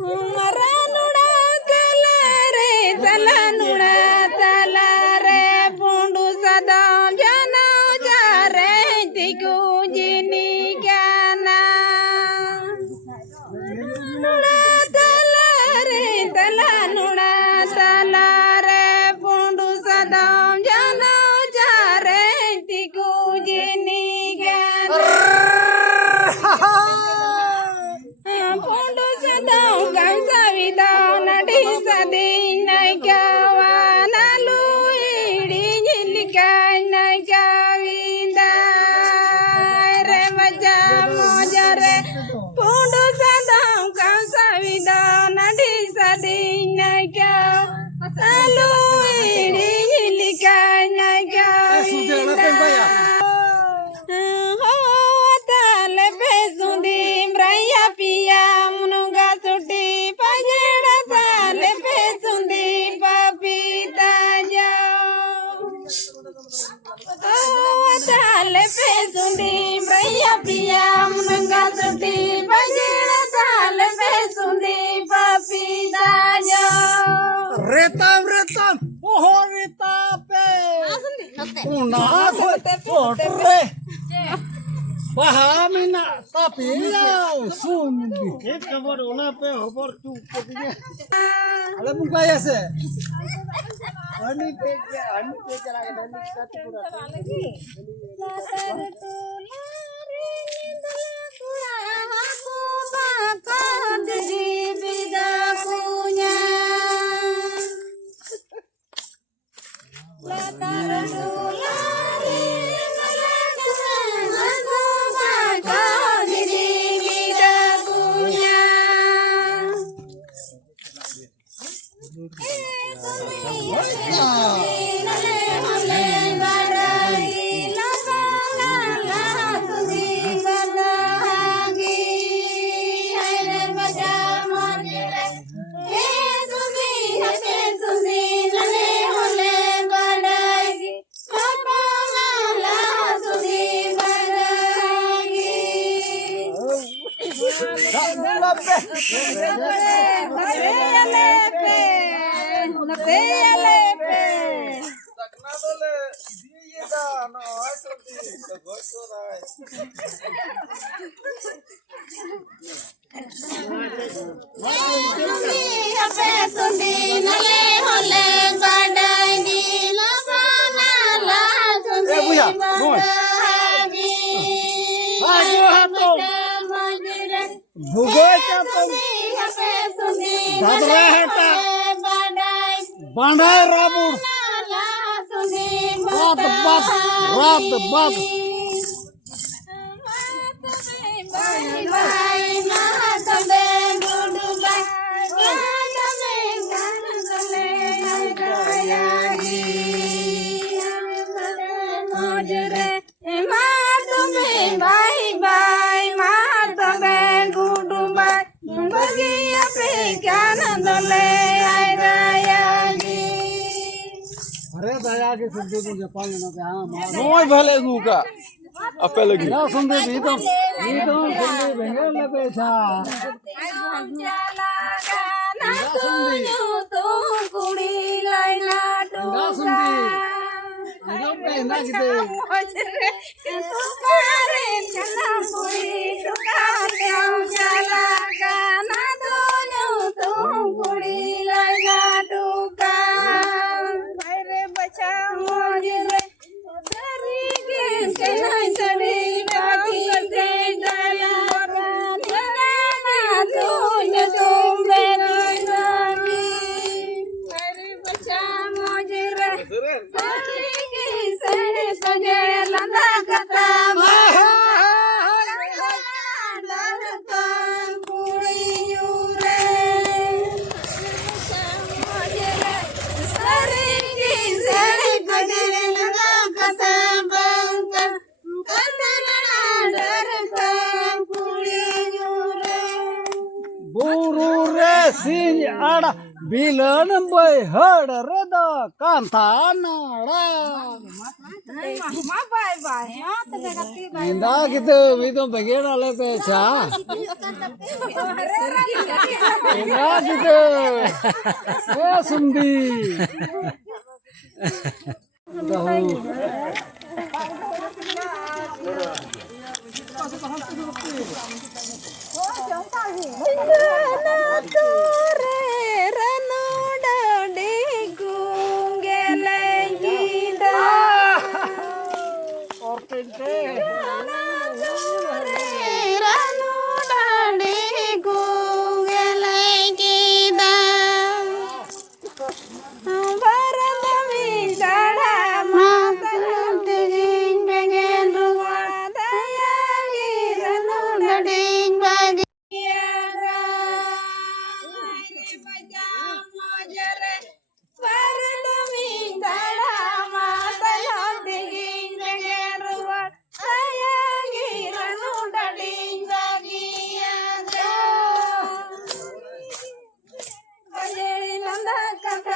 ಮರನುಡ ತಲನುಡ ತಲರೆ ಪುಂಡು ಸದಾ ಜನ ಜರೆ ತಿಗು ಜಿನಿ ಜ್ಞಾನ ತಲರೆ ತಲನುಡ ತಲರೆ ಪುಂಡು ಸದಾ ಜನ ಜರೆ ತಿಗು ಜಿನಿ ಜ್ಞಾನ ಪುಂಡು ಸದಾ ಕಂಸವಿದ ನಟಿಸದಿ ನೈಕವಾನಲು ಇಡಿ ಜಿಲಿಕಾಯ ಕವಿದ ರೆ ಮಜ ಮೋಜರೆ ಪುಂಡು ಸದಾ ಕಂಸವಿದ ನಟಿಸದಿ ನೈಕವಾನಲು ಇಡಿ ಜಿಲಿಕಾಯ ಕವಿದ tale pesundi braya piya munuga suti pajeda tale pesundi papita ja tale pesundi braya piya munuga suti pajeda tale pesundi papita ja retam oh retape una fotre Bahamina tapi ya sumbi. Ek kabar ona pe hobar tu kodiye. Ala buka ya se. Ani pe chala ke dani satu pura. Bandai rabur, rat. अरे दया के सुनते तो Japan में ना हाँ नोई भले गुका अपे लगी ना सुनते भी तो सुनते भेंगे लगे था तू कुड़ी लाइना ना सुनती अंगम पे ना किते तू करे चला पूरी दुकान चला गाना दोनों तू कुड़ी लाइना दुकान मेरे बच्चा मुझे तेरी के नहीं सड़ी बाकी से डाला ना दोनों तुम मेरी रानी मेरे बच्चा मुझे सजे लंदा कथा buru re sin ada बिलन बाई हड red कांता नाडा बाय बाय इंदा किते विदो बगेड आले पे छा इंदा किते ए सुंदी Kata